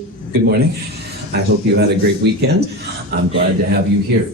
Good morning. I hope you had a great weekend. I'm glad to have you here.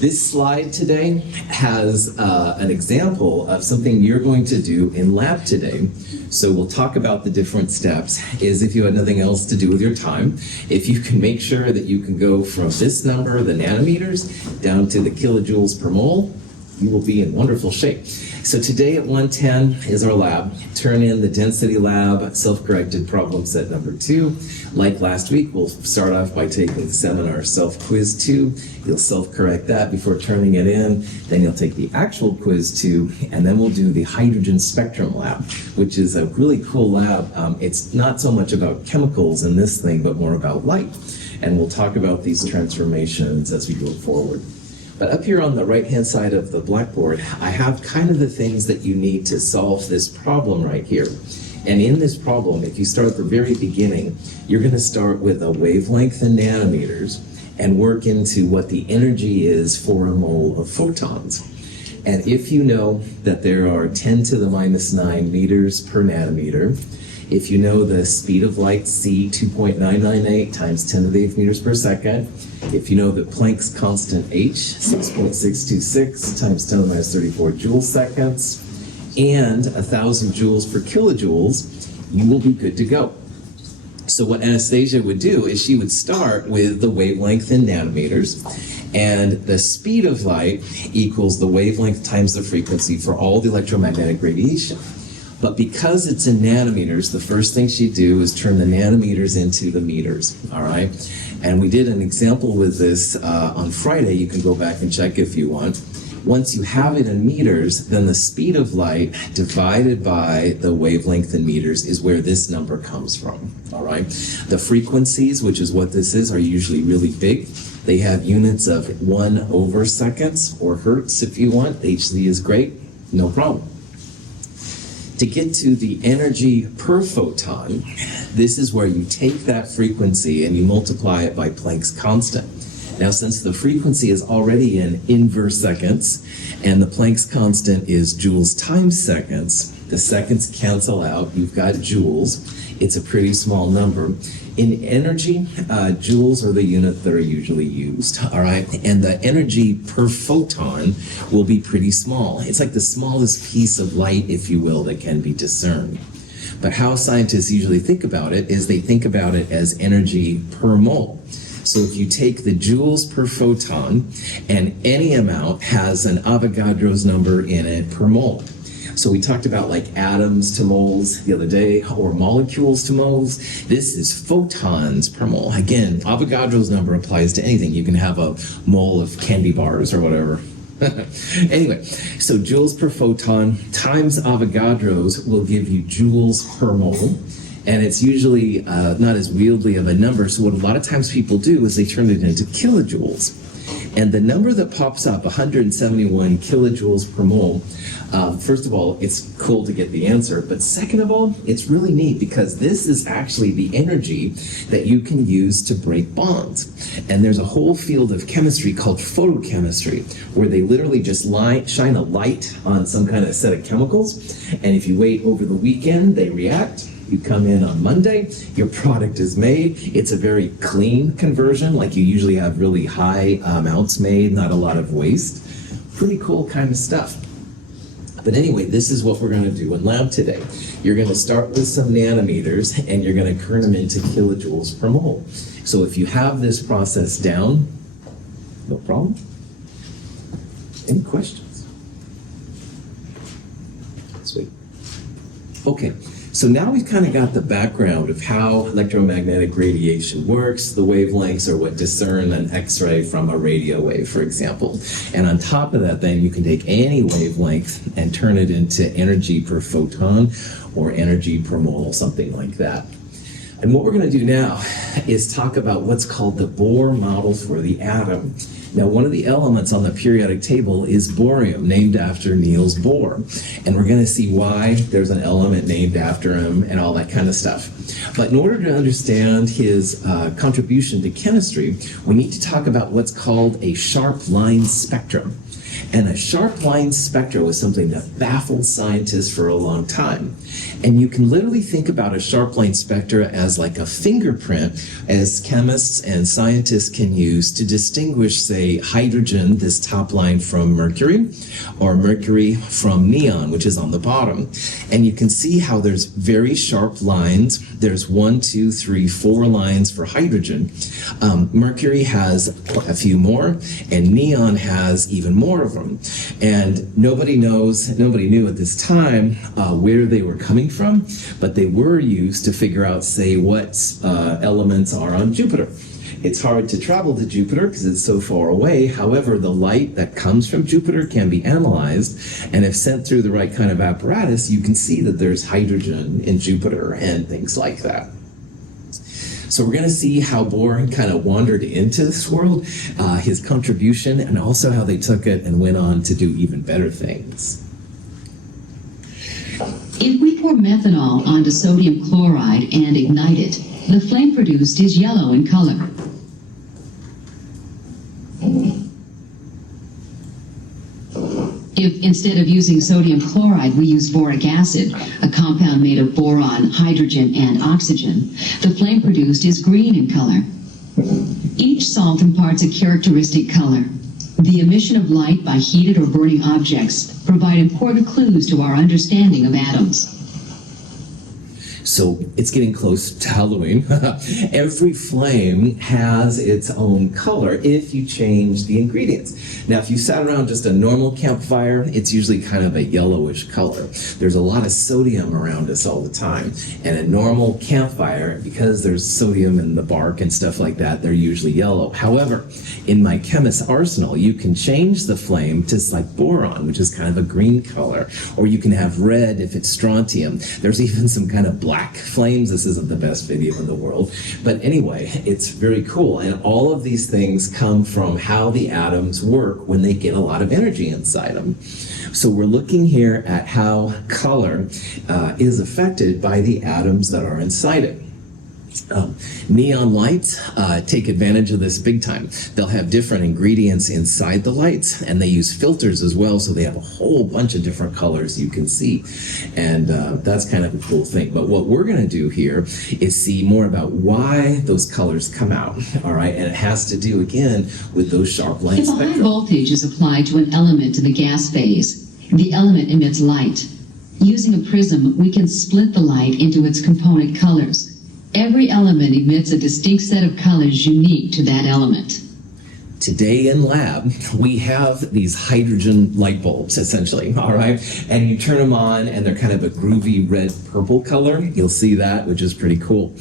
This slide today has an example of something you're going to do in lab today. So we'll talk about the different steps. Is if you had nothing else to do with your time, if you can make sure that you can go from this number, the nanometers, down to the kilojoules per mole, you will be in wonderful shape. So today at 1:10 is our lab. Turn in the density lab, self-corrected problem set number 2. Like last week, we'll start off by taking the seminar self-quiz 2. You'll self-correct that before turning it in. Then you'll take the actual quiz 2, and then we'll do the hydrogen spectrum lab, which is a really cool lab. It's not so much about chemicals in this thing, but more about light. And we'll talk about these transformations as we go forward. But up here on the right-hand side of the blackboard, I have kind of the things that you need to solve this problem right here. And in this problem, if you start at the very beginning, you're going to start with a wavelength in nanometers and work into what the energy is for a mole of photons. And if you know that there are 10 to the minus 9 meters per nanometer, if you know the speed of light, c, 2.998 times 10 to the 8th meters per second, if you know the Planck's constant h, 6.626 times 10 to the minus 34 joule seconds, and 1,000 joules per kilojoules, you will be good to go. So what Anastasia would do is she would start with the wavelength in nanometers, and the speed of light equals the wavelength times the frequency for all the electromagnetic radiation. But because it's in nanometers, the first thing she'd do is turn the nanometers into the meters, all right? And we did an example with this on Friday. You can go back and check if you want. Once you have it in meters, then the speed of light divided by the wavelength in meters is where this number comes from, all right? The frequencies, which is what this is, are usually really big. They have units of 1/seconds or hertz if you want. HZ is great, no problem. To get to the energy per photon, this is where you take that frequency and you multiply it by Planck's constant. Now, since the frequency is already in inverse seconds and the Planck's constant is joules times seconds, the seconds cancel out, you've got joules. It's a pretty small number. In energy, joules are the unit that are usually used, all right? And the energy per photon will be pretty small. It's like the smallest piece of light, if you will, that can be discerned. But how scientists usually think about it is they think about it as energy per mole. So if you take the joules per photon, and any amount has an Avogadro's number in it per mole. So we talked about like atoms to moles the other day, or molecules to moles. This is photons per mole. Again, Avogadro's number applies to anything. You can have a mole of candy bars or whatever. Anyway, so joules per photon times Avogadro's will give you joules per mole. And it's usually not as wieldly of a number. So what a lot of times people do is they turn it into kilojoules. And the number that pops up, 171 kilojoules per mole, first of all, it's cool to get the answer. But second of all, it's really neat because this is actually the energy that you can use to break bonds. And there's a whole field of chemistry called photochemistry, where they literally just shine a light on some kind of set of chemicals. And if you wait over the weekend, they react. You come in on Monday, your product is made. It's a very clean conversion, like you usually have really high amounts made, not a lot of waste. Pretty cool kind of stuff. But anyway, this is what we're going to do in lab today. You're going to start with some nanometers, and you're going to turn them into kilojoules per mole. So if you have this process down, no problem. Any questions? Sweet. Okay. So now we've kind of got the background of how electromagnetic radiation works. The wavelengths are what discern an X-ray from a radio wave, for example. And on top of that, then you can take any wavelength and turn it into energy per photon or energy per mole, something like that. And what we're going to do now is talk about what's called the Bohr model for the atom. Now, one of the elements on the periodic table is bohrium, named after Niels Bohr. And we're going to see why there's an element named after him and all that kind of stuff. But in order to understand his contribution to chemistry, we need to talk about what's called a sharp line spectrum. And a sharp line spectra was something that baffled scientists for a long time. And you can literally think about a sharp line spectra as like a fingerprint, as chemists and scientists can use to distinguish, say, hydrogen, this top line, from mercury, or mercury from neon, which is on the bottom. And you can see how there's very sharp lines. There's 1, 2, 3, 4 lines for hydrogen. Mercury has a few more, and neon has even more of them. And nobody knew at this time where they were coming from, but they were used to figure out, say, what elements are on Jupiter. It's hard to travel to Jupiter because it's so far away. However, the light that comes from Jupiter can be analyzed, and if sent through the right kind of apparatus, you can see that there's hydrogen in Jupiter and things like that. So we're going to see how Bohr kind of wandered into this world, his contribution, and also how they took it and went on to do even better things. If we pour methanol onto sodium chloride and ignite it, the flame produced is yellow in color. If instead of using sodium chloride we use boric acid, a compound made of boron, hydrogen, and oxygen, the flame produced is green in color. Each salt imparts a characteristic color. The emission of light by heated or burning objects provide important clues to our understanding of atoms. So it's getting close to Halloween. Every flame has its own color if you change the ingredients. Now, if you sat around just a normal campfire, it's usually kind of a yellowish color. There's a lot of sodium around us all the time. And a normal campfire, because there's sodium in the bark and stuff like that, they're usually yellow. However, in my chemist's arsenal, you can change the flame to like boron, which is kind of a green color. Or you can have red if it's strontium. There's even some kind of black flames. This isn't the best video in the world, but anyway, it's very cool. And all of these things come from how the atoms work when they get a lot of energy inside them. So we're looking here at how color is affected by the atoms that are inside it. Neon lights take advantage of this big time. They'll have different ingredients inside the lights, and they use filters as well, so they have a whole bunch of different colors you can see. And that's kind of a cool thing. But what we're going to do here is see more about why those colors come out, all right? And it has to do, again, with those sharp line If a spectra. high voltage is applied to an element in the gas phase, the element emits light. Using a prism, we can split the light into its component colors. Every element emits a distinct set of colors unique to that element. Today in lab, we have these hydrogen light bulbs, essentially, all right? And you turn them on, and they're kind of a groovy red-purple color. You'll see that, which is pretty cool.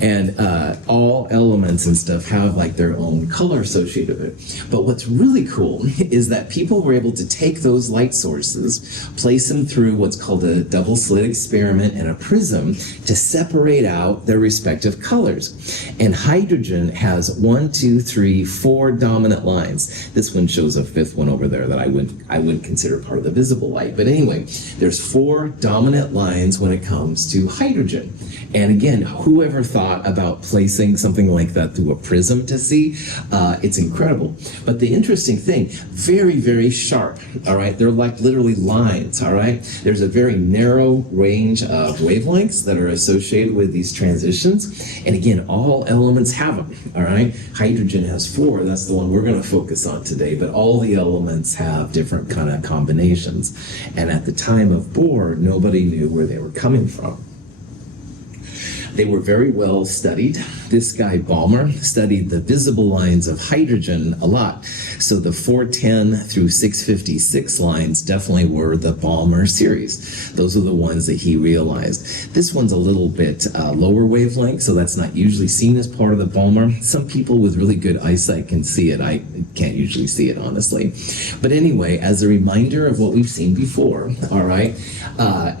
And all elements and stuff have, like, their own color associated with it. But what's really cool is that people were able to take those light sources, place them through what's called a double-slit experiment and a prism to separate out their respective colors. And hydrogen has 1, 2, 3, 4 dominant lines. This one shows a fifth one over there that I wouldn't consider part of the visible light. But anyway, there's 4 dominant lines when it comes to hydrogen. And again, whoever thought about placing something like that through a prism to see? It's incredible. But the interesting thing, very, very sharp, all right? They're like literally lines, all right? There's a very narrow range of wavelengths that are associated with these transitions. And again, all elements have them, all right? Hydrogen has 4. That's the one we're going to focus on today. But all the elements have different kind of combinations. And at the time of Bohr, nobody knew where they were coming from. They were very well studied. This guy, Balmer, studied the visible lines of hydrogen a lot. So the 410 through 656 lines definitely were the Balmer series. Those are the ones that he realized. This one's a little bit lower wavelength, so that's not usually seen as part of the Balmer. Some people with really good eyesight can see it. I can't usually see it, honestly. But anyway, as a reminder of what we've seen before, all right,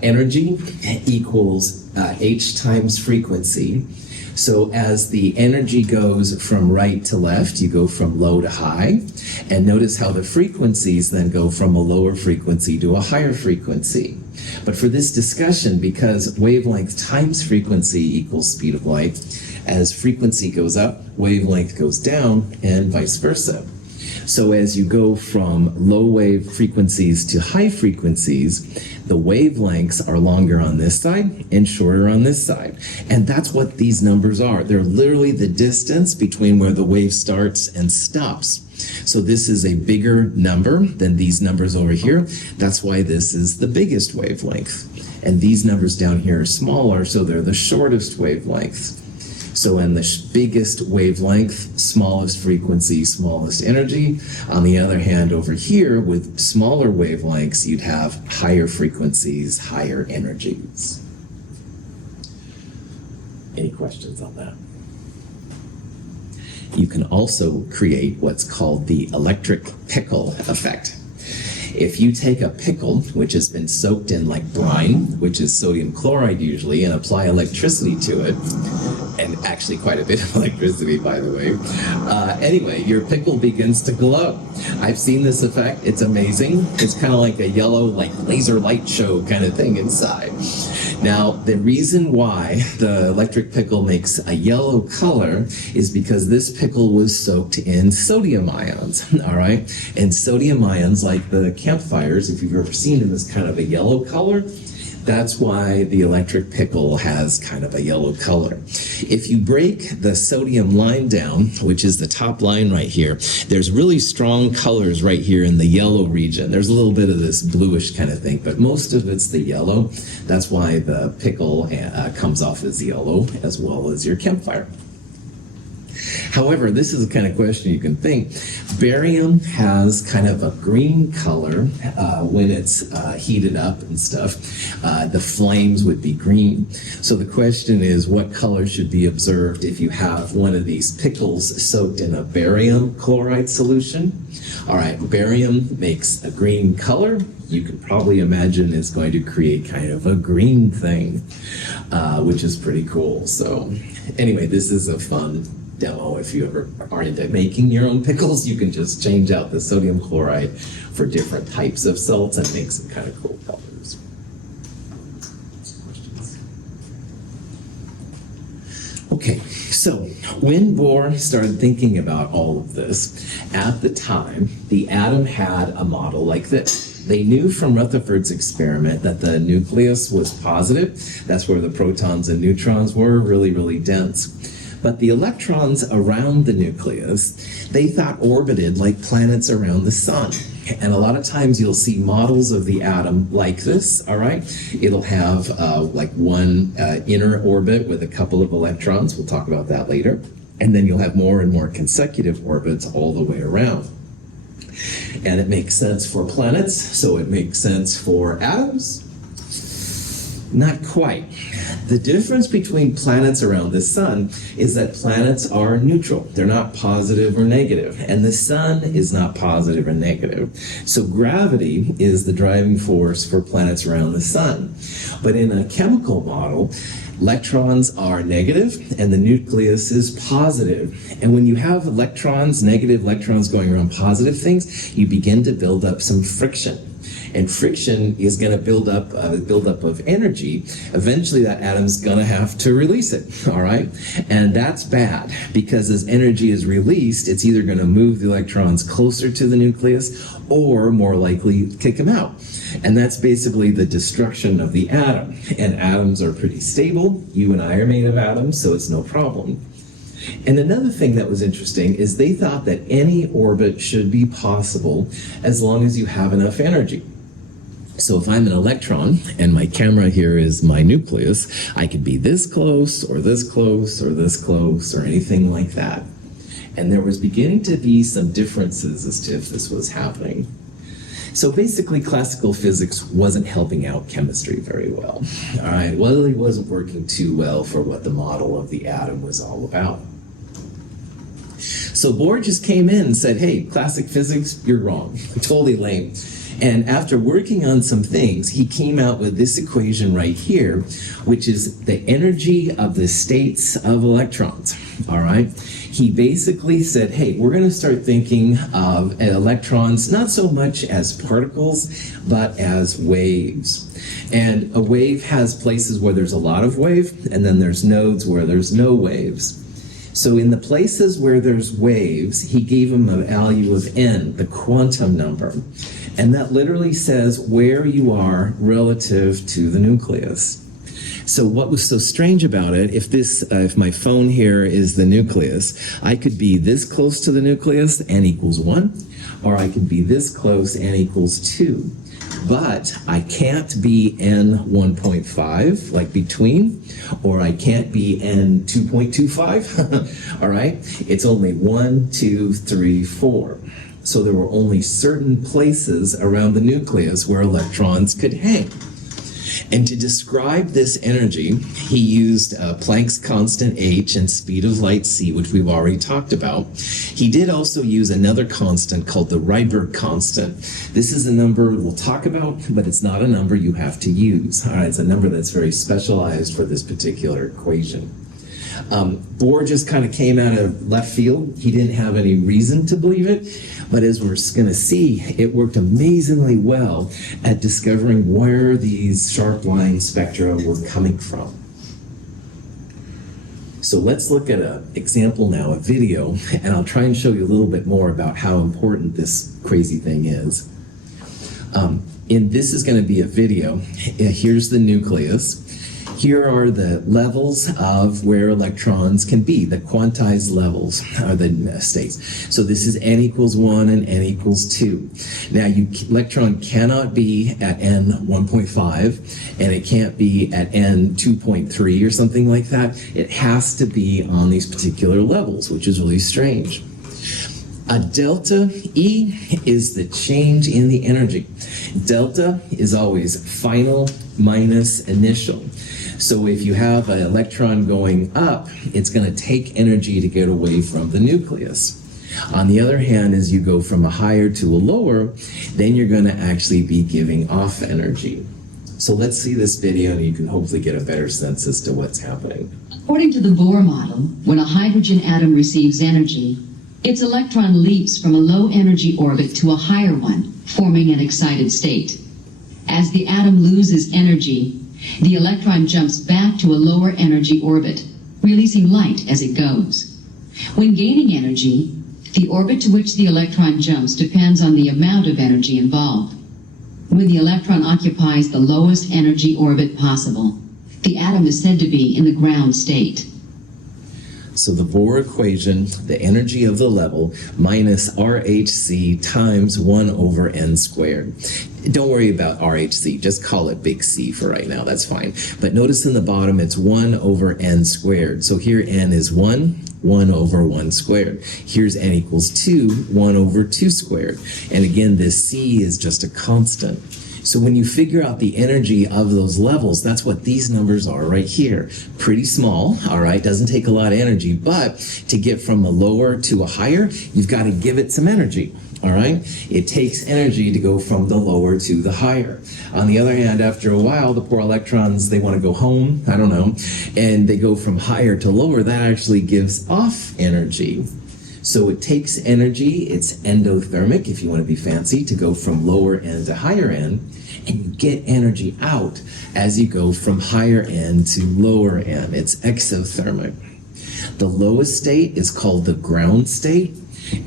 energy equals H times frequency. So as the energy goes from right to left, you go from low to high. And notice how the frequencies then go from a lower frequency to a higher frequency. But for this discussion, because wavelength times frequency equals speed of light, as frequency goes up, wavelength goes down, and vice versa. So as you go from low wave frequencies to high frequencies, the wavelengths are longer on this side and shorter on this side. And that's what these numbers are. They're literally the distance between where the wave starts and stops. So this is a bigger number than these numbers over here. That's why this is the biggest wavelength. And these numbers down here are smaller, so they're the shortest wavelengths. So in the biggest wavelength, smallest frequency, smallest energy. On the other hand, over here, with smaller wavelengths, you'd have higher frequencies, higher energies. Any questions on that? You can also create what's called the electric pickle effect. If you take a pickle, which has been soaked in like brine, which is sodium chloride usually, and apply electricity to it, and actually quite a bit of electricity, by the way. Anyway, your pickle begins to glow. I've seen this effect. It's amazing. It's kind of like a yellow, like laser light show kind of thing inside. Now, the reason why the electric pickle makes a yellow color is because this pickle was soaked in sodium ions, all right? And sodium ions, like the campfires, if you've ever seen them, is kind of a yellow color. That's why the electric pickle has kind of a yellow color. If you break the sodium line down, which is the top line right here, there's really strong colors right here in the yellow region. There's a little bit of this bluish kind of thing, but most of it's the yellow. That's why the pickle comes off as yellow, as well as your campfire. However, this is the kind of question you can think. Barium has kind of a green color when it's heated up and stuff. The flames would be green. So the question is, what color should be observed if you have one of these pickles soaked in a barium chloride solution? All right, barium makes a green color. You can probably imagine it's going to create kind of a green thing, which is pretty cool. So anyway, this is a fun demo. If you ever are into making your own pickles, you can just change out the sodium chloride for different types of salts and make some kind of cool colors. Questions? Okay, so when Bohr started thinking about all of this, at the time, the atom had a model like this. They knew from Rutherford's experiment that the nucleus was positive. That's where the protons and neutrons were, really, really dense. But the electrons around the nucleus, they thought orbited like planets around the sun. And a lot of times you'll see models of the atom like this, all right? It'll have like one inner orbit with a couple of electrons. We'll talk about that later. And then you'll have more and more consecutive orbits all the way around. And it makes sense for planets, so it makes sense for atoms. Not quite. The difference between planets around the sun is that planets are neutral. They're not positive or negative, and the sun is not positive or negative. So gravity is the driving force for planets around the sun. But in a chemical model, electrons are negative and the nucleus is positive. And when you have electrons, negative electrons going around positive things, you begin to build up some friction. And friction is going to build up of energy. Eventually that atom's going to have to release it, all right? And that's bad, because as energy is released, it's either going to move the electrons closer to the nucleus or more likely kick them out. And that's basically the destruction of the atom. And atoms are pretty stable. You and I are made of atoms, so it's no problem. And another thing that was interesting is they thought that any orbit should be possible as long as you have enough energy. So if I'm an electron and my camera here is my nucleus, I could be this close or this close or this close or anything like that. And there was beginning to be some differences as to if this was happening. So basically classical physics wasn't helping out chemistry very well. All right, well, it wasn't working too well for what the model of the atom was all about. So Bohr just came in and said, hey, classic physics, you're wrong. Totally lame. And after working on some things, he came out with this equation right here, which is the energy of the states of electrons, all right? He basically said, hey, we're going to start thinking of electrons not so much as particles, but as waves. And a wave has places where there's a lot of wave, and then there's nodes where there's no waves. So in the places where there's waves, he gave them a value of n, the quantum number. And that literally says where you are relative to the nucleus. So what was so strange about it, if my phone here is the nucleus, I could be this close to the nucleus, n equals 1, or I could be this close, n equals 2. But I can't be n 1.5, like between, or I can't be n 2.25, all right? It's only 1, 2, 3, 4. So there were only certain places around the nucleus where electrons could hang. And to describe this energy, he used Planck's constant h and speed of light c, which we've already talked about. He did also use another constant called the Rydberg constant. This is a number we'll talk about, but it's not a number you have to use. All right, it's a number that's very specialized for this particular equation. Bohr just kind of came out of left field. He didn't have any reason to believe it, but as we're going to see, it worked amazingly well at discovering where these sharp line spectra were coming from. So let's look at an example now, a video, and I'll try and show you a little bit more about how important this crazy thing is. This is going to be a video. Here's the nucleus. Here are the levels of where electrons can be, the quantized levels, or the states. So this is n equals 1 and n equals 2. Now, electron cannot be at n 1.5, and it can't be at n 2.3 or something like that. It has to be on these particular levels, which is really strange. A delta E is the change in the energy. Delta is always final minus initial. So if you have an electron going up, it's going to take energy to get away from the nucleus. On the other hand, as you go from a higher to a lower, then you're going to actually be giving off energy. So let's see this video and you can hopefully get a better sense as to what's happening. According to the Bohr model, when a hydrogen atom receives energy, its electron leaps from a low energy orbit to a higher one, forming an excited state. As the atom loses energy, the electron jumps back to a lower energy orbit, releasing light as it goes. When gaining energy, the orbit to which the electron jumps depends on the amount of energy involved. When the electron occupies the lowest energy orbit possible, the atom is said to be in the ground state. So the Bohr equation, the energy of the level minus RHC times 1 over n squared. Don't worry about RHC, just call it big C for right now, that's fine. But notice in the bottom it's 1 over n squared. So here n is 1 over 1 squared. Here's n equals 2, 1 over 2 squared. And again, this C is just a constant. So when you figure out the energy of those levels, that's what these numbers are right here. Pretty small, all right, doesn't take a lot of energy, but to get from a lower to a higher, you've got to give it some energy, all right? It takes energy to go from the lower to the higher. On the other hand, after a while, the poor electrons, they want to go home, I don't know, and they go from higher to lower. That actually gives off energy. So it takes energy, it's endothermic, if you want to be fancy, to go from lower n to higher n, and you get energy out as you go from higher n to lower n. It's exothermic. The lowest state is called the ground state,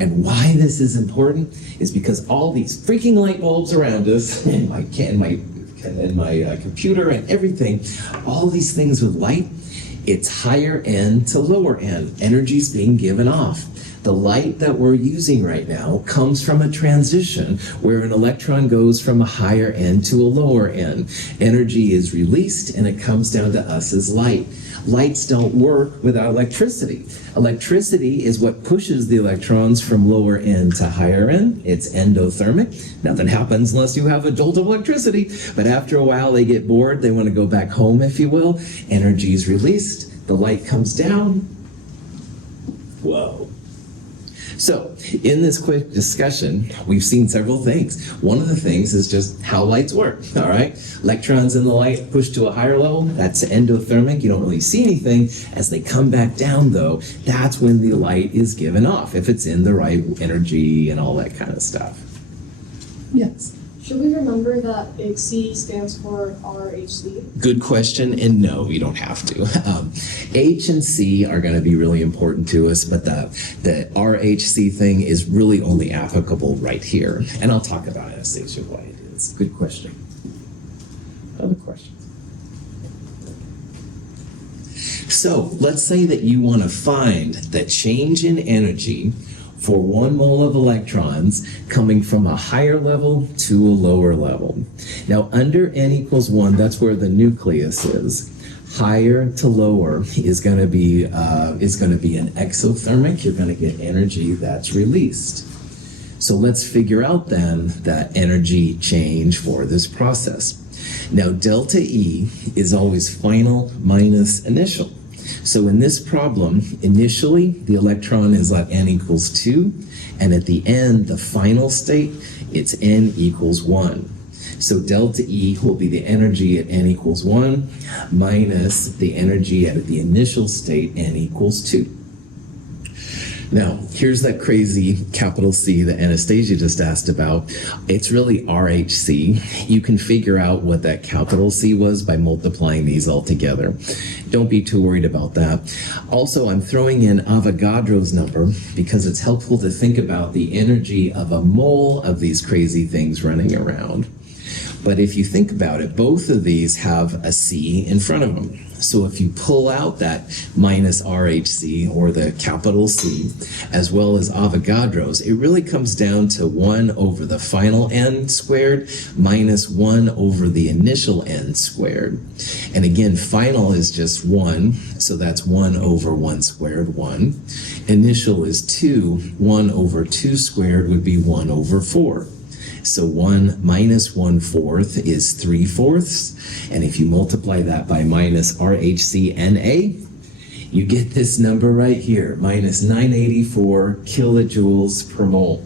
and why this is important is because all these freaking light bulbs around us, and my computer and everything, all these things with light, it's higher n to lower n. Energy's being given off. The light that we're using right now comes from a transition where an electron goes from a higher n to a lower n. Energy is released and it comes down to us as light. Lights don't work without electricity. Electricity is what pushes the electrons from lower n to higher n. It's endothermic. Nothing happens unless you have a jolt of electricity. But after a while they get bored. They want to go back home, if you will. Energy is released. The light comes down. Whoa. So, in this quick discussion, we've seen several things. One of the things is just how lights work, all right? Electrons in the light push to a higher level, that's endothermic, you don't really see anything. As they come back down, though, that's when the light is given off, if it's in the right energy and all that kind of stuff. Yes? Should we remember that big C stands for RHC? Good question, and no, you don't have to. H and C are going to be really important to us, but the RHC thing is really only applicable right here. And I'll talk about Anastasia why it is. Good question. Other questions? So let's say that you want to find the change in energy for 1 mole of electrons coming from a higher level to a lower level. Now under n equals 1, that's where the nucleus is. Higher to lower is going to be an exothermic. You're going to get energy that's released. So let's figure out then that energy change for this process. Now delta E is always final minus initial. So in this problem, initially, the electron is at n equals 2, and at the end, the final state, it's n equals 1. So delta E will be the energy at n equals 1 minus the energy at the initial state, n equals 2. Now, here's that crazy capital C that Anastasia just asked about. It's really RHC. You can figure out what that capital C was by multiplying these all together. Don't be too worried about that. Also, I'm throwing in Avogadro's number because it's helpful to think about the energy of a mole of these crazy things running around. But if you think about it, both of these have a C in front of them. So if you pull out that minus RHC, or the capital C, as well as Avogadro's, it really comes down to 1 over the final n squared minus 1 over the initial n squared. And again, final is just 1, so that's 1 over 1 squared, 1. Initial is 2, 1 over 2 squared would be 1 over 4. So 1 minus 1/4 is 3/4. And if you multiply that by minus RHCNA, you get this number right here, minus 984 kilojoules per mole.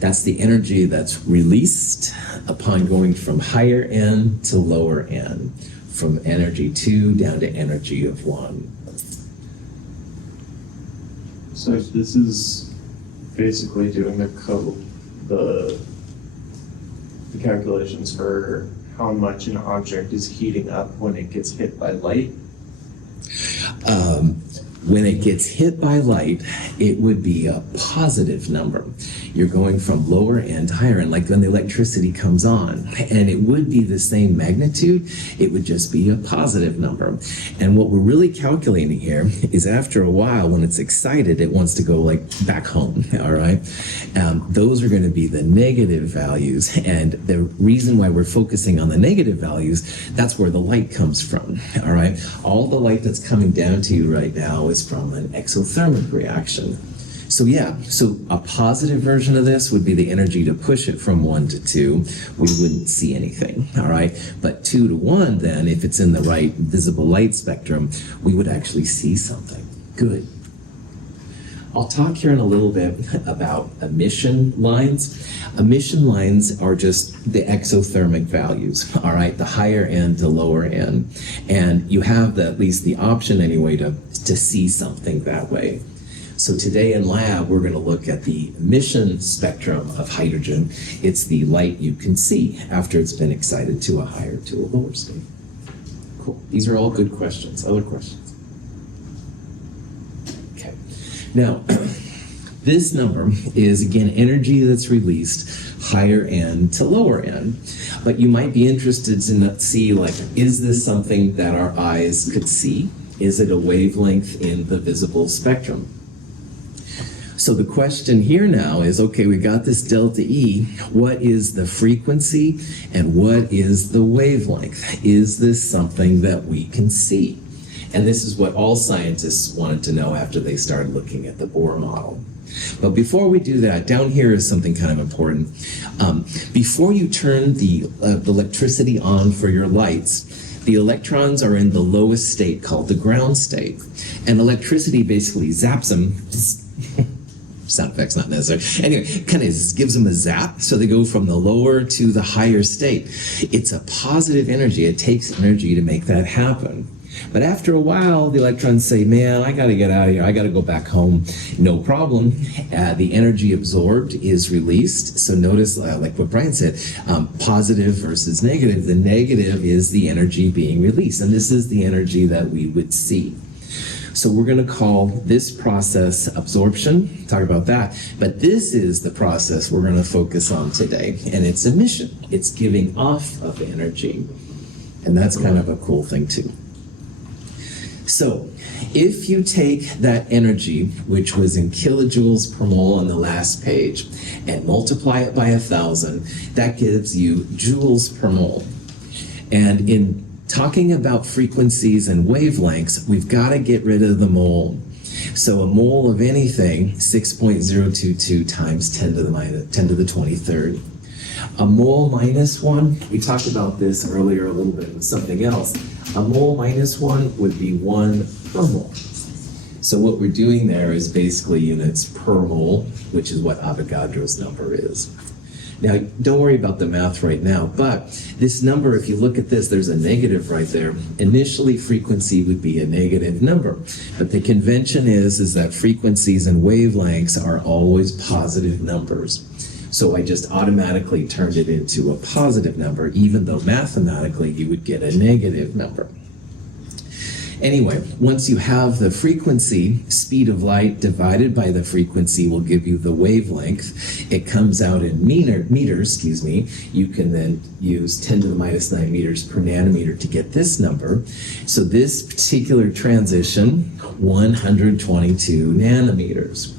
That's the energy that's released upon going from higher N to lower N, from energy 2 down to energy of 1. So this is basically doing the calculations for how much an object is heating up when it gets hit by light. When it gets hit by light, it would be a positive number. You're going from lower end to higher end, like when the electricity comes on. And it would be the same magnitude, it would just be a positive number. And what we're really calculating here is after a while, when it's excited, it wants to go like back home, all right? Those are going to be the negative values. And the reason why we're focusing on the negative values, that's where the light comes from, all right? All the light that's coming down to you right now is from an exothermic reaction. So yeah, so a positive version of this would be the energy to push it from 1 to 2. We wouldn't see anything, all right? But 2 to 1 then, if it's in the right visible light spectrum, we would actually see something. Good. I'll talk here in a little bit about emission lines. Emission lines are just the exothermic values, all right? The higher end to lower end. And you have at least the option anyway to see something that way. So today in lab, we're going to look at the emission spectrum of hydrogen. It's the light you can see after it's been excited to a higher to a lower state. Cool. These are all good questions. Other questions? Okay. Now, this number is, again, energy that's released higher end to lower end. But you might be interested to see, like, is this something that our eyes could see? Is it a wavelength in the visible spectrum? So the question here now is, okay, we got this delta E. What is the frequency and what is the wavelength? Is this something that we can see? And this is what all scientists wanted to know after they started looking at the Bohr model. But before we do that, down here is something kind of important. Before you turn the electricity on for your lights, the electrons are in the lowest state called the ground state. And electricity basically zaps them. Sound effects not necessary. Anyway, kind of gives them a zap, so they go from the lower to the higher state. It's a positive energy. It takes energy to make that happen. But after a while, the electrons say, man, I got to get out of here. I got to go back home. No problem. The energy absorbed is released. So notice, like what Brian said, positive versus negative. The negative is the energy being released. And this is the energy that we would see. So we're going to call this process absorption, talk about that. But this is the process we're going to focus on today, and it's emission. It's giving off of energy. And that's kind of a cool thing too. So if you take that energy, which was in kilojoules per mole on the last page, and multiply it by 1,000, that gives you joules per mole. And in talking about frequencies and wavelengths, we've got to get rid of the mole. So a mole of anything, 6.022 times 10 to the 23rd. A mole minus 1, we talked about this earlier a little bit with something else. A mole minus 1 would be 1 per mole. So what we're doing there is basically units per mole, which is what Avogadro's number is. Now, don't worry about the math right now, but this number, if you look at this, there's a negative right there. Initially, frequency would be a negative number, but the convention is that frequencies and wavelengths are always positive numbers. So I just automatically turned it into a positive number, even though mathematically you would get a negative number. Anyway, once you have the frequency, speed of light divided by the frequency will give you the wavelength. It comes out in meters. You can then use 10 to the minus 9 meters per nanometer to get this number. So this particular transition, 122 nanometers.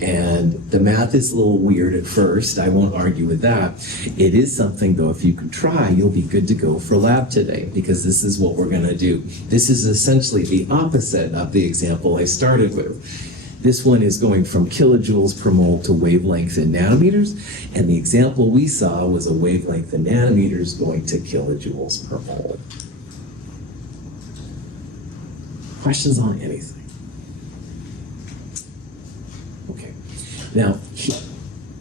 And the math is a little weird at first. I won't argue with that. It is something, though, if you can try, you'll be good to go for lab today, because this is what we're going to do. This is essentially the opposite of the example I started with. This one is going from kilojoules per mole to wavelength in nanometers, and the example we saw was a wavelength in nanometers going to kilojoules per mole. Questions on anything? Now,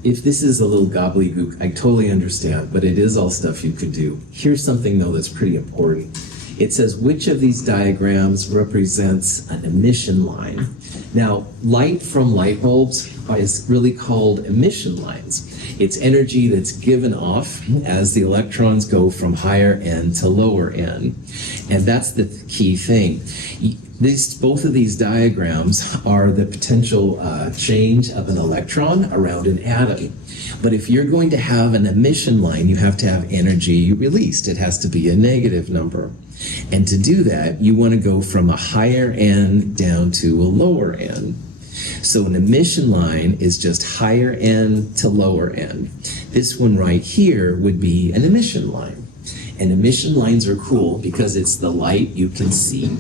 if this is a little gobbledygook, I totally understand, but it is all stuff you could do. Here's something, though, that's pretty important. It says, which of these diagrams represents an emission line? Now, light from light bulbs is really called emission lines. It's energy that's given off as the electrons go from higher N to lower N. And that's the key thing. Both of these diagrams are the potential change of an electron around an atom. But if you're going to have an emission line, you have to have energy released. It has to be a negative number. And to do that, you want to go from a higher N down to a lower N. So an emission line is just higher N to lower N. This one right here would be an emission line. And emission lines are cool because it's the light you can see.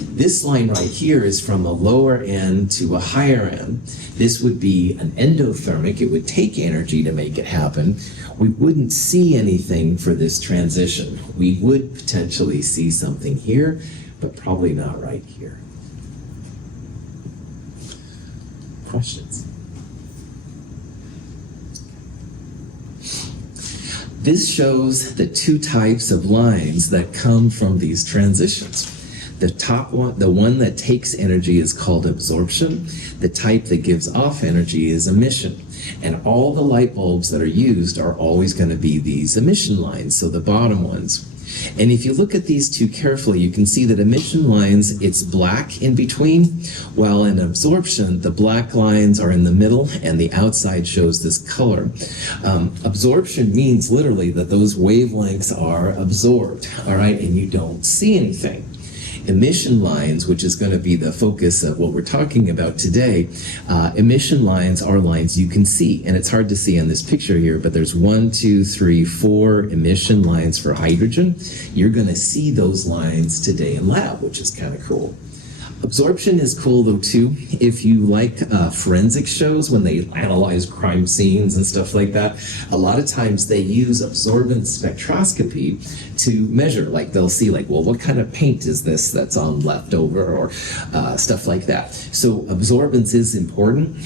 This line right here is from a lower N to a higher N. This would be an endothermic. It would take energy to make it happen. We wouldn't see anything for this transition. We would potentially see something here, but probably not right here. Questions? This shows the two types of lines that come from these transitions. The top one, the one that takes energy, is called absorption. The type that gives off energy is emission. And all the light bulbs that are used are always going to be these emission lines, so the bottom ones. And if you look at these two carefully, you can see that emission lines, it's black in between, while in absorption, the black lines are in the middle and the outside shows this color. Absorption means literally that those wavelengths are absorbed, all right, and you don't see anything. Emission lines, which is going to be the focus of what we're talking about today, emission lines are lines you can see. And it's hard to see in this picture here, but there's 1, 2, 3, 4 emission lines for hydrogen. You're going to see those lines today in lab, which is kind of cool. Absorption is cool though too. If you like forensic shows when they analyze crime scenes and stuff like that, a lot of times they use absorbance spectroscopy to measure. Like they'll see like, well, what kind of paint is this that's on leftover or stuff like that. So absorbance is important.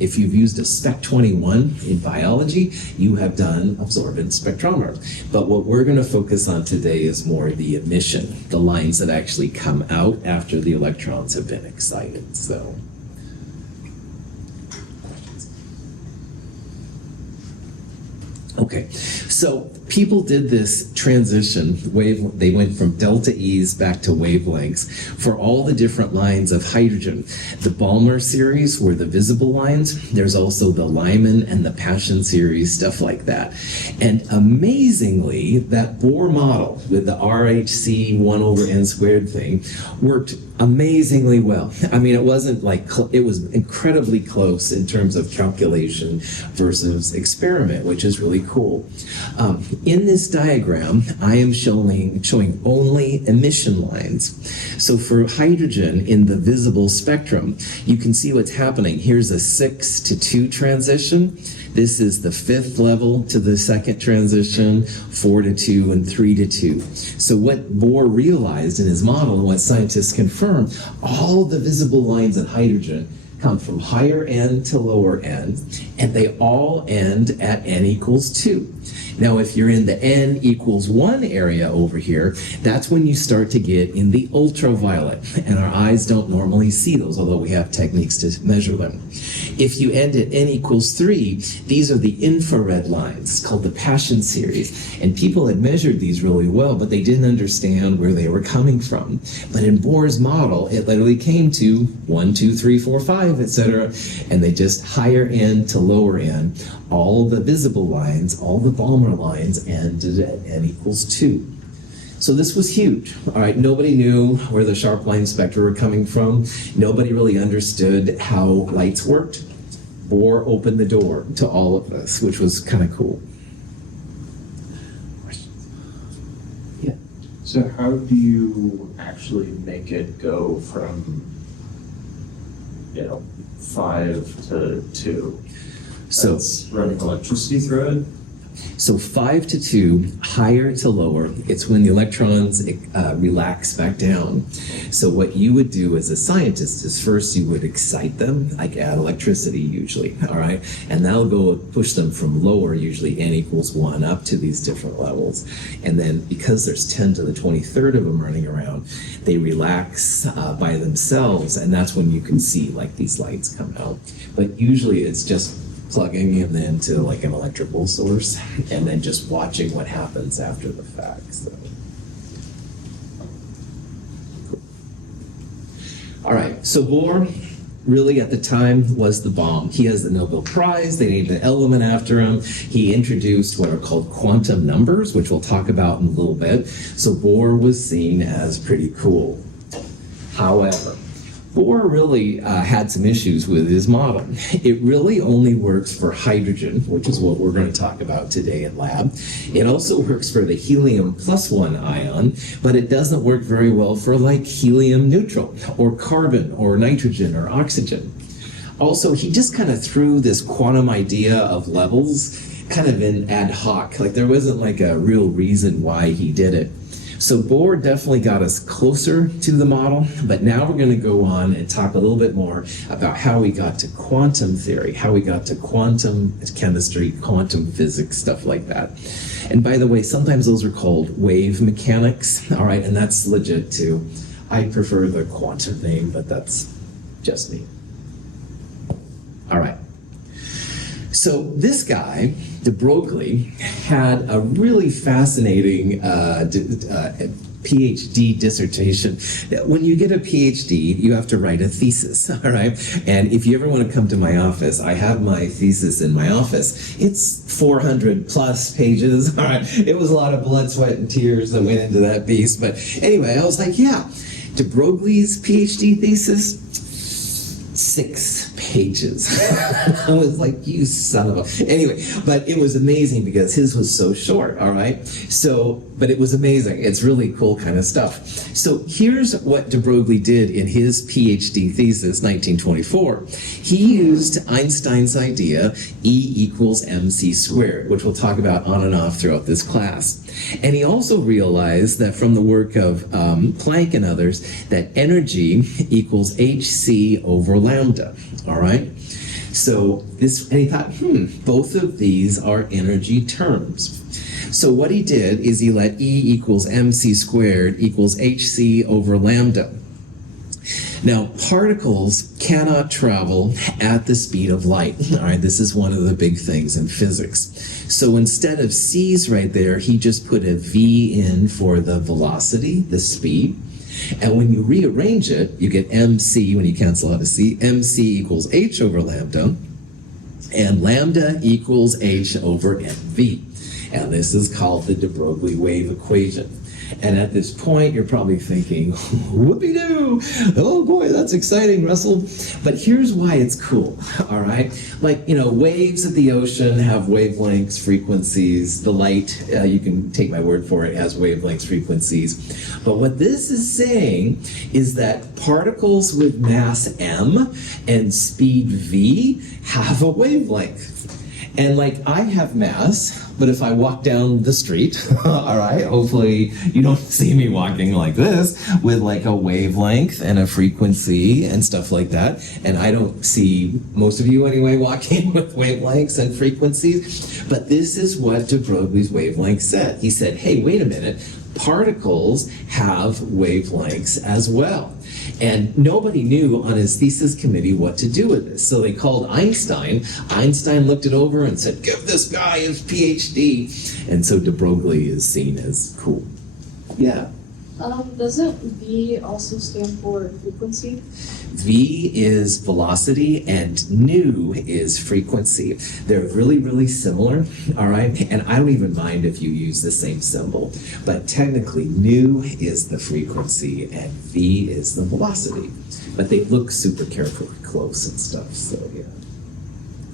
If you've used a Spec 21 in biology, you have done absorbance spectrometers. But what we're going to focus on today is more the emission, the lines that actually come out after the electrons have been excited. So, okay, so people did this transition, they went from delta E's back to wavelengths for all the different lines of hydrogen. The Balmer series were the visible lines. There's also the Lyman and the Paschen series, stuff like that. And amazingly, that Bohr model with the RHC 1 over n squared thing worked amazingly well. I mean, it wasn't like, it was incredibly close in terms of calculation versus experiment, which is really cool. In this diagram, I am showing only emission lines. So for hydrogen in the visible spectrum, you can see what's happening. Here's a 6 to 2 transition. This is the 5th level to the 2nd transition, 4 to 2 and 3 to 2. So what Bohr realized in his model, and what scientists confirm, all the visible lines in hydrogen come from higher n to lower n, and they all end at n equals 2. Now, if you're in the n equals 1 area over here, that's when you start to get in the ultraviolet, and our eyes don't normally see those, although we have techniques to measure them. If you end at n equals 3, these are the infrared lines, called the Paschen series, and people had measured these really well, but they didn't understand where they were coming from. But in Bohr's model, it literally came to 1, 2, 3, 4, 5, etc., and they just higher n to lower n. All the visible lines, all the Balmer lines ended at n equals 2. So this was huge. All right, nobody knew where the sharp line spectra were coming from. Nobody really understood how lights worked. Bohr opened the door to all of this, which was kind of cool. Questions? Yeah. So how do you actually make it go from, 5 to 2? So That's running electricity through it? So 5 to 2, higher to lower, it's when the electrons relax back down. So what you would do as a scientist is first you would excite them, like add electricity usually, all right? And that'll go push them from lower, usually n equals 1, up to these different levels. And then because there's 10 to the 23rd of them running around, they relax by themselves, and that's when you can see like these lights come out. But usually it's just plugging him into like an electrical source and then just watching what happens after the fact. So. Cool. All right, so Bohr really at the time was the bomb. He has the Nobel Prize, they named an element after him. He introduced what are called quantum numbers, which we'll talk about in a little bit. So Bohr was seen as pretty cool. However, Bohr really had some issues with his model. It really only works for hydrogen, which is what we're going to talk about today in lab. It also works for the helium +1 ion, but it doesn't work very well for like helium neutral or carbon or nitrogen or oxygen. Also, he just kind of threw this quantum idea of levels kind of in ad hoc. Like there wasn't like a real reason why he did it. So Bohr definitely got us closer to the model, but now we're going to go on and talk a little bit more about how we got to quantum theory, how we got to quantum chemistry, quantum physics, stuff like that. And by the way, sometimes those are called wave mechanics, all right, and that's legit too. I prefer the quantum name, but that's just me. All right. So this guy, de Broglie, had a really fascinating PhD dissertation. When you get a PhD, you have to write a thesis, all right? And if you ever want to come to my office, I have my thesis in my office. It's 400 plus pages, all right? It was a lot of blood, sweat, and tears that went into that beast. But anyway, I was like, yeah, de Broglie's PhD thesis, 6 pages. I was like, you son of a... Anyway, but it was amazing because his was so short, all right? So, but it was amazing. It's really cool kind of stuff. So here's what de Broglie did in his PhD thesis, 1924. He used Einstein's idea, E equals mc squared, which we'll talk about on and off throughout this class. And he also realized that from the work of Planck and others, that energy equals hc over lambda, all right? So this, and he thought, both of these are energy terms. So what he did is he let E equals mc squared equals hc over lambda. Now, particles cannot travel at the speed of light. All right, this is one of the big things in physics. So instead of c's right there, he just put a v in for the velocity, the speed. And when you rearrange it, you get mc, when you cancel out a c, mc equals h over lambda, and lambda equals h over mv. And this is called the de Broglie wave equation. And at this point, you're probably thinking, whoopee-doo! Oh boy, that's exciting, Russell. But here's why it's cool, all right? Like, waves at the ocean have wavelengths, frequencies. The light, you can take my word for it, has wavelengths, frequencies. But what this is saying is that particles with mass m and speed v have a wavelength. And like, I have mass, but if I walk down the street, all right, hopefully you don't see me walking like this with like a wavelength and a frequency and stuff like that. And I don't see most of you anyway walking with wavelengths and frequencies. But this is what de Broglie's wavelength said. He said, hey, wait a minute, particles have wavelengths as well. And nobody knew on his thesis committee what to do with this. So they called Einstein. Einstein looked it over and said, give this guy his PhD. And so de Broglie is seen as cool. Yeah. Doesn't V also stand for frequency? V is velocity and nu is frequency. They're really, really similar, all right? And I don't even mind if you use the same symbol, but technically nu is the frequency and V is the velocity. But they look super carefully close and stuff, so yeah.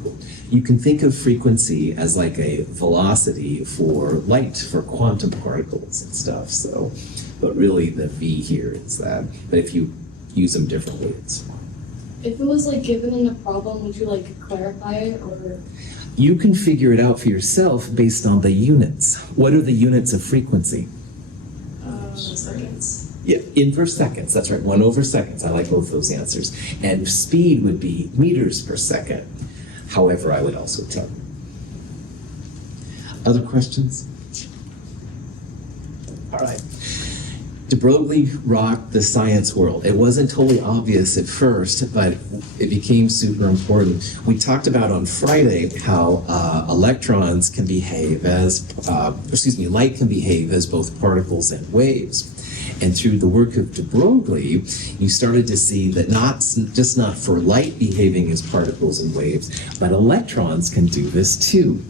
Cool. You can think of frequency as like a velocity for light, for quantum particles and stuff, so. But really the V here is that. But if you use them differently, it's fine. If it was like given in a problem, would you like clarify it or? You can figure it out for yourself based on the units. What are the units of frequency? Seconds. Yeah, inverse seconds. That's right, 1 over seconds. I like both those answers. And speed would be meters per second. However, I would also tell you. Other questions? All right. De Broglie rocked the science world. It wasn't totally obvious at first, but it became super important. We talked about on Friday how electrons can behave as, light can behave as both particles and waves. And through the work of de Broglie, you started to see that not for light behaving as particles and waves, but electrons can do this too.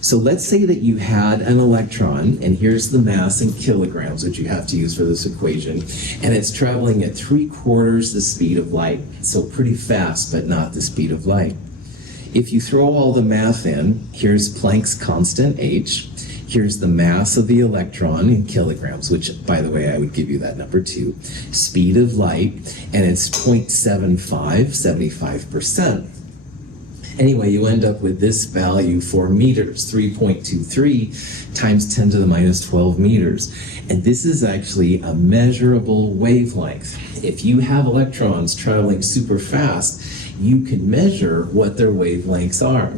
So let's say that you had an electron, and here's the mass in kilograms, which you have to use for this equation, and it's traveling at 3/4 the speed of light. So pretty fast, but not the speed of light. If you throw all the math in, here's Planck's constant h, here's the mass of the electron in kilograms, which, by the way, I would give you that number too, speed of light, and it's 0.75, 75%. Anyway, you end up with this value for meters, 3.23 times 10 to the minus 12 meters. And this is actually a measurable wavelength. If you have electrons traveling super fast, you can measure what their wavelengths are,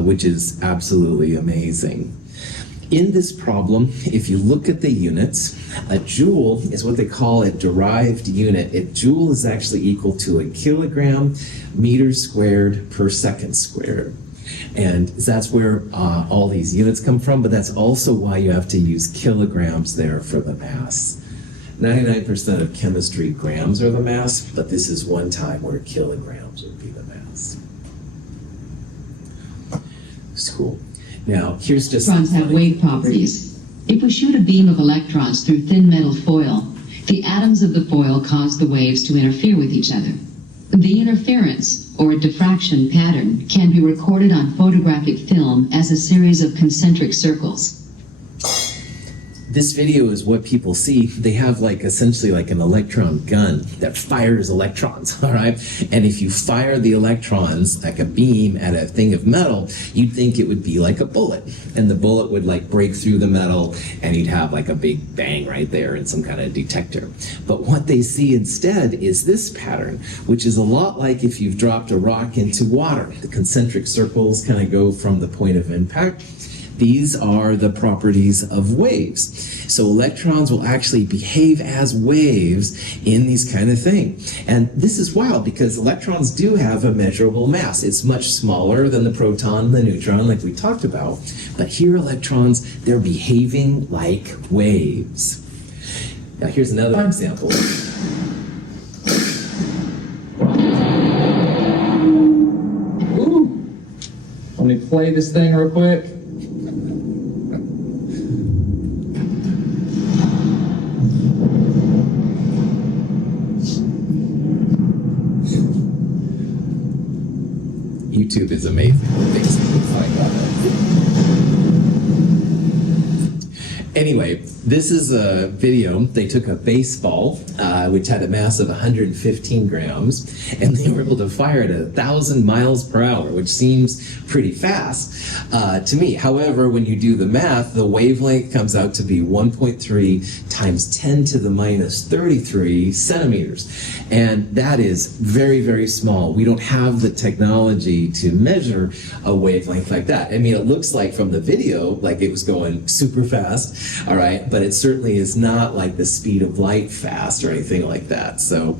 which is absolutely amazing. In this problem, if you look at the units, a joule is what they call a derived unit. A joule is actually equal to a kilogram meters squared per second squared. And that's where all these units come from, but that's also why you have to use kilograms there for the mass. 99% of chemistry, grams are the mass, but this is one time where kilograms would be the mass. It's cool. Now, here's just... Electrons have wave properties. If we shoot a beam of electrons through thin metal foil, the atoms of the foil cause the waves to interfere with each other. The interference, or diffraction pattern, can be recorded on photographic film as a series of concentric circles. This video is what people see. They have like essentially like an electron gun that fires electrons, all right? And if you fire the electrons like a beam at a thing of metal, you'd think it would be like a bullet. And the bullet would like break through the metal and you'd have like a big bang right there in some kind of detector. But what they see instead is this pattern, which is a lot like if you've dropped a rock into water. The concentric circles kind of go from the point of impact. These are the properties of waves. So electrons will actually behave as waves in these kind of things. And this is wild because electrons do have a measurable mass. It's much smaller than the proton and the neutron like we talked about. But here electrons, they're behaving like waves. Now here's another example. Ooh. Let me play this thing real quick. YouTube is amazing. Things like that. Anyway, this is a video. They took a baseball, which had a mass of 115 grams, and they were able to fire it at 1,000 miles per hour, which seems pretty fast to me. However, when you do the math, the wavelength comes out to be 1.3 times 10 to the minus 33 centimeters. And that is very, very small. We don't have the technology to measure a wavelength like that. I mean, it looks like from the video, like it was going super fast, all right? But it certainly is not like the speed of light fast or anything like that. So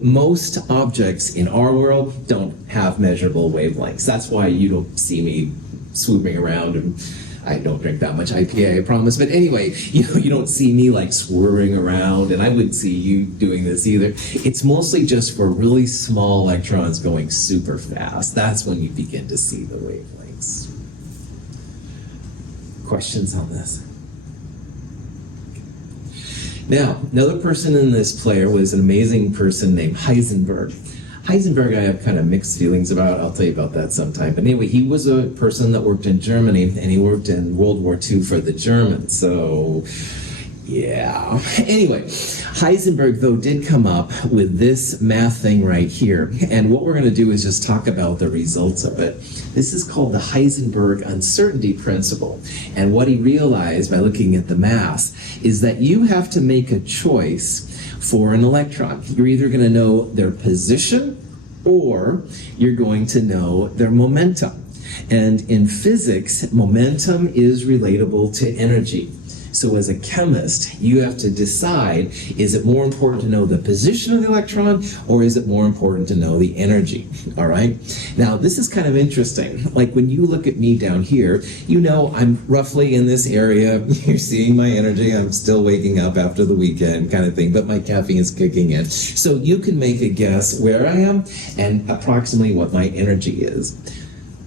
most objects in our world don't have measurable wavelengths. That's why you don't see me swooping around, and I don't drink that much IPA, I promise. But anyway, you don't see me like swerving around, and I wouldn't see you doing this either. It's mostly just for really small electrons going super fast. That's when you begin to see the wavelengths. Questions on this? Now, another person in this player was an amazing person named Heisenberg. Heisenberg I have kind of mixed feelings about. I'll tell you about that sometime. But anyway, he was a person that worked in Germany, and he worked in World War II for the Germans. So, yeah. Anyway, Heisenberg, though, did come up with this math thing right here. And what we're going to do is just talk about the results of it. This is called the Heisenberg uncertainty principle. And what he realized by looking at the mass is that you have to make a choice for an electron. You're either going to know their position or you're going to know their momentum. And in physics, momentum is relatable to energy. So as a chemist, you have to decide, is it more important to know the position of the electron or is it more important to know the energy? All right? Now, this is kind of interesting. Like when you look at me down here, you know I'm roughly in this area. You're seeing my energy. I'm still waking up after the weekend kind of thing, but my caffeine is kicking in. So you can make a guess where I am and approximately what my energy is.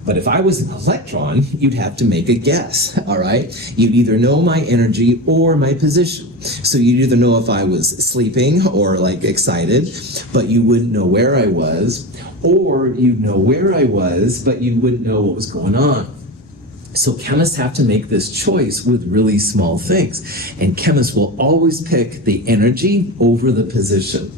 But if I was an electron, you'd have to make a guess, all right? You'd either know my energy or my position. So you'd either know if I was sleeping or like excited, but you wouldn't know where I was, or you'd know where I was, but you wouldn't know what was going on. So chemists have to make this choice with really small things. And chemists will always pick the energy over the position.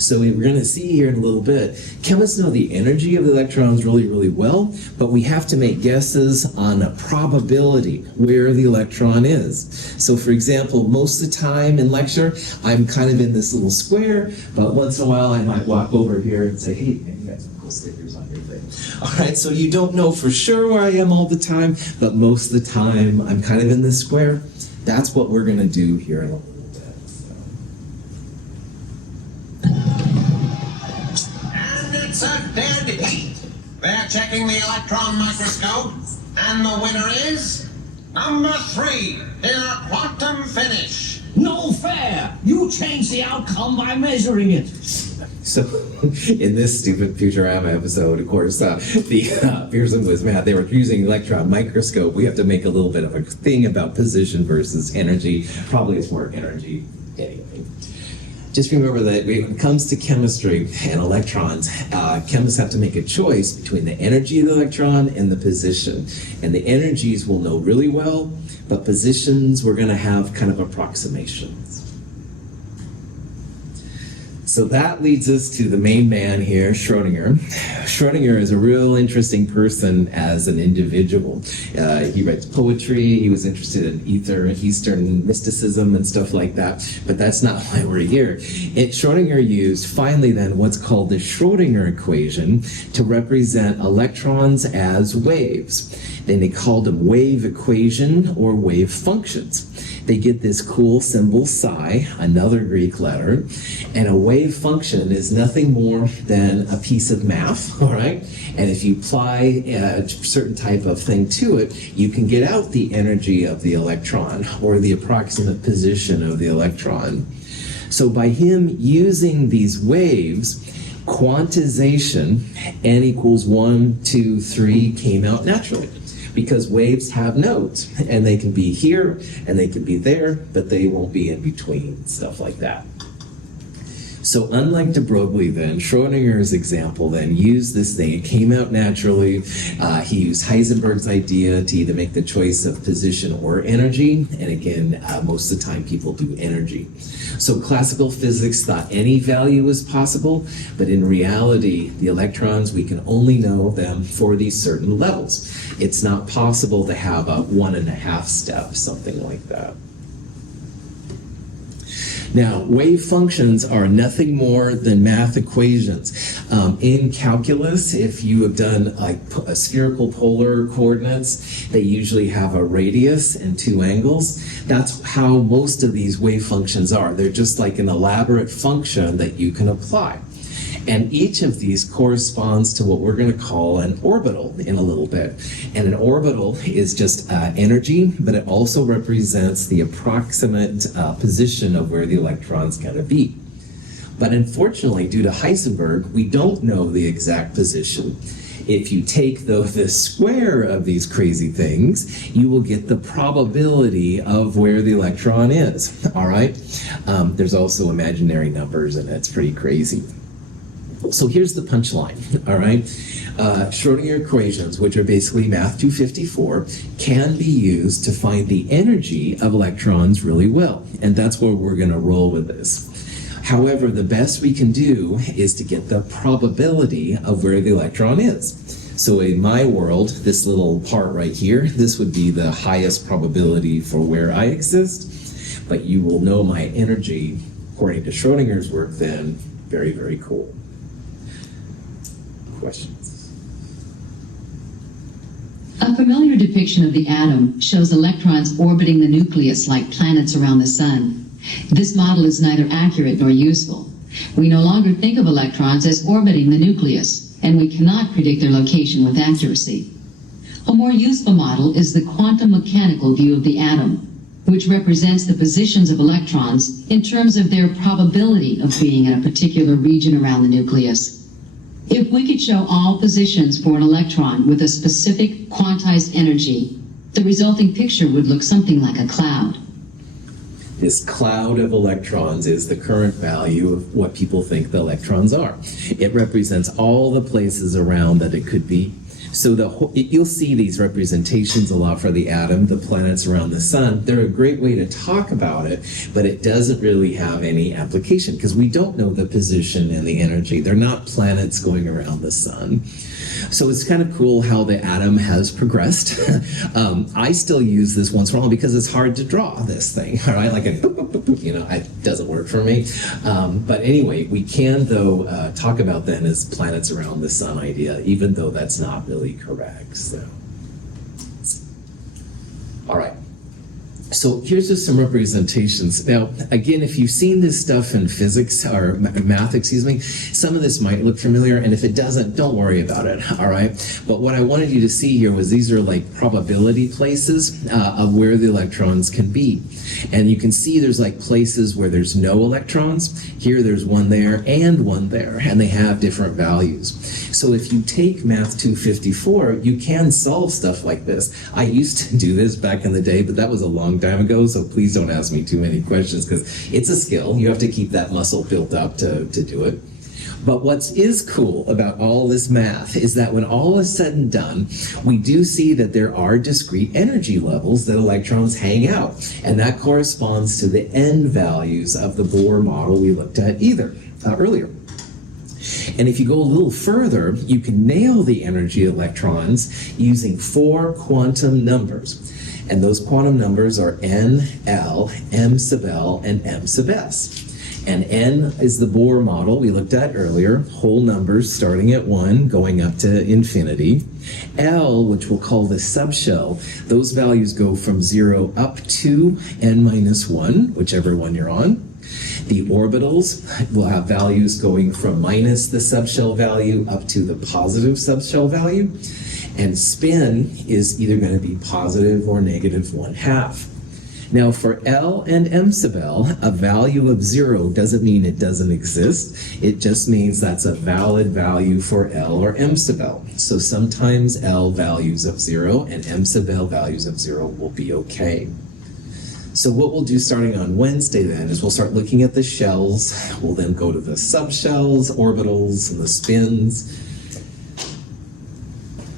So we're going to see here in a little bit, chemists know the energy of the electrons really, really well, but we have to make guesses on a probability where the electron is. So for example, most of the time in lecture, I'm kind of in this little square, but once in a while I might walk over here and say, hey, man, you got some cool stickers on your thing. All right, so you don't know for sure where I am all the time, but most of the time I'm kind of in this square. That's what we're going to do here in a little bit. It's a dead heat. They're checking the electron microscope, and the winner is number 3 in a quantum finish. No fair! You changed the outcome by measuring it. So, in this stupid Futurama episode, of course, the Pearson was mad. They were using electron microscope. We have to make a little bit of a thing about position versus energy. Probably it's more energy anyway. Just remember that when it comes to chemistry and electrons, chemists have to make a choice between the energy of the electron and the position. And the energies we'll know really well, but positions we're going to have kind of approximations. So that leads us to the main man here, Schrödinger. Schrödinger is a real interesting person as an individual. He writes poetry, he was interested in Eastern mysticism and stuff like that, but that's not why we're here. Schrödinger used finally then what's called the Schrödinger equation to represent electrons as waves. Then they called them wave equation or wave functions. They get this cool symbol psi, another Greek letter, and a wave function is nothing more than a piece of math, all right? And if you apply a certain type of thing to it, you can get out the energy of the electron or the approximate position of the electron. So by him using these waves, quantization, n equals 1, 2, 3 came out naturally. Because waves have nodes, and they can be here, and they can be there, but they won't be in between, stuff like that. So unlike de Broglie then, Schrödinger's example then used this thing. It came out naturally. He used Heisenberg's idea to either make the choice of position or energy. And again, most of the time people do energy. So classical physics thought any value was possible, but in reality, the electrons, we can only know them for these certain levels. It's not possible to have a 1.5 step, something like that. Now, wave functions are nothing more than math equations. In calculus, if you have done like a spherical polar coordinates, they usually have a radius and 2 angles. That's how most of these wave functions are. They're just like an elaborate function that you can apply. And each of these corresponds to what we're going to call an orbital in a little bit. And an orbital is just energy, but it also represents the approximate position of where the electron's going to be. But unfortunately, due to Heisenberg, we don't know the exact position. If you take, though, the square of these crazy things, you will get the probability of where the electron is, all right? There's also imaginary numbers, and it's pretty crazy. So here's the punchline, all right? Schrödinger equations, which are basically Math 254, can be used to find the energy of electrons really well. And that's where we're going to roll with this. However, the best we can do is to get the probability of where the electron is. So in my world, this little part right here, this would be the highest probability for where I exist. But you will know my energy, according to Schrödinger's work then, very, very cool. Questions? A familiar depiction of the atom shows electrons orbiting the nucleus like planets around the sun. This model is neither accurate nor useful. We no longer think of electrons as orbiting the nucleus, and we cannot predict their location with accuracy. A more useful model is the quantum mechanical view of the atom, which represents the positions of electrons in terms of their probability of being in a particular region around the nucleus. If we could show all positions for an electron with a specific quantized energy, the resulting picture would look something like a cloud. This cloud of electrons is the current value of what people think the electrons are. It represents all the places around that it could be. So you'll see these representations a lot for the atom, the planets around the sun. They're a great way to talk about it, but it doesn't really have any application because we don't know the position and the energy. They're not planets going around the sun. So it's kind of cool how the atom has progressed. I still use this once in a while because it's hard to draw this thing, all right? Like a boop, boop, boop, boop, it doesn't work for me. But anyway, we can, though, talk about then as planets around the sun idea, even though that's not really correct. So, all right. So here's just some representations. Now, again, if you've seen this stuff in physics, or math, some of this might look familiar, and if it doesn't, don't worry about it, all right? But what I wanted you to see here was these are like probability places of where the electrons can be. And you can see there's like places where there's no electrons. Here there's one there and one there, and they have different values. So if you take Math 254, you can solve stuff like this. I used to do this back in the day, but that was a long long time ago, so please don't ask me too many questions because it's a skill. You have to keep that muscle built up to do it. But what is cool about all this math is that when all is said and done, we do see that there are discrete energy levels that electrons hang out. And that corresponds to the end values of the Bohr model we looked at earlier. And if you go a little further, you can nail the energy of electrons using 4 quantum numbers. And those quantum numbers are n, l, m sub l, and m sub s. And n is the Bohr model we looked at earlier, whole numbers starting at 1, going up to infinity. L, which we'll call the subshell, those values go from 0 up to n minus 1, whichever one you're on. The orbitals will have values going from minus the subshell value up to the positive subshell value. And spin is either going to be positive or negative 1/2. Now for L and M sub L, a value of 0 doesn't mean it doesn't exist. It just means that's a valid value for L or M sub L. So sometimes L values of 0 and M sub L values of 0 will be okay. So what we'll do starting on Wednesday then is we'll start looking at the shells. We'll then go to the subshells, orbitals, and the spins.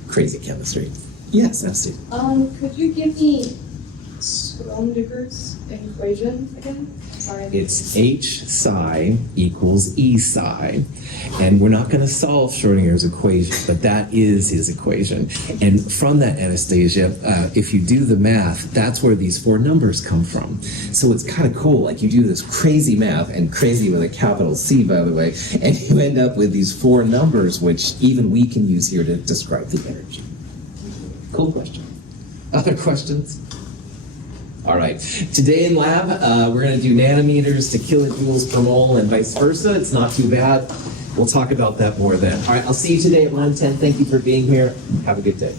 Crazy chemistry. Yes, Esther. Could you give me Schrodinger's equation again? Sorry. It's H psi equals E psi. And we're not going to solve Schrodinger's equation, but that is his equation. And from that, Anastasia, if you do the math, that's where these 4 numbers come from. So it's kind of cool. Like you do this crazy math, and crazy with a capital C, by the way, and you end up with these 4 numbers, which even we can use here to describe the energy. Cool question. Other questions? All right. Today in lab, we're going to do nanometers to kilojoules per mole and vice versa. It's not too bad. We'll talk about that more then. All right. I'll see you today at 9:10. Thank you for being here. Have a good day.